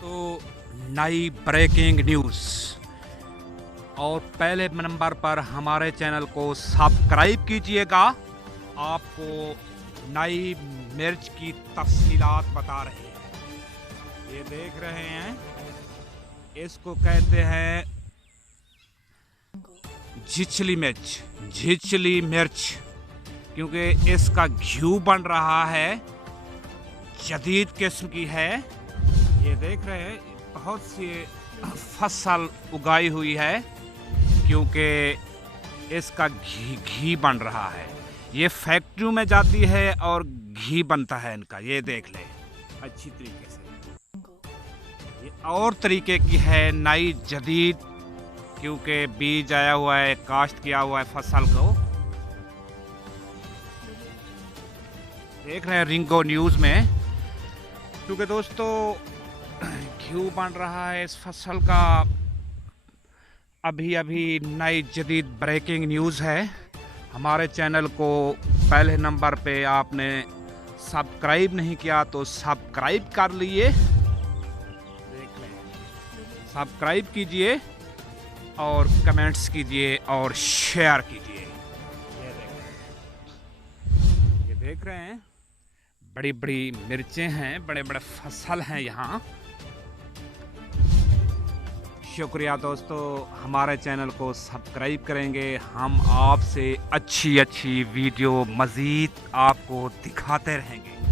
तो नई breaking news और पहले नंबर पर हमारे चैनल को सब्सक्राइब कीजिएगा। आपको नई मिर्च की तफसीलात बता रहे हैं। ये देख रहे हैं, इसको कहते हैं झिचली मिर्च, क्योंकि इसका घी बन रहा है, जदीद किस्म की है। ये देख रहे हैं, बहुत सी फसल उगाई हुई है, क्योंकि इसका घी बन रहा है। ये फैक्ट्रियों में जाती है और घी बनता है इनका। ये देख ले अच्छी तरीके से। ये और तरीके की है, नई जदीद, क्योंकि बीज आया हुआ है, काश्त किया हुआ है फसल को। देख रहे हैं रिंगो न्यूज़ में, क्योंकि दोस्तों घी बन रहा है इस फसल का। अभी नई जदीद ब्रेकिंग न्यूज़ है। हमारे चैनल को पहले नंबर पे आपने सब्सक्राइब नहीं किया तो सब्सक्राइब कर लिए, देख लें, सब्सक्राइब कीजिए और कमेंट्स कीजिए और शेयर कीजिए। ये देख रहे हैं, बड़ी बड़ी मिर्चें हैं, बड़े बड़े फसल हैं यहाँ। शुक्रिया दोस्तों, हमारे चैनल को सब्सक्राइब करेंगे। हम आपसे अच्छी वीडियो मज़ीद आपको दिखाते रहेंगे।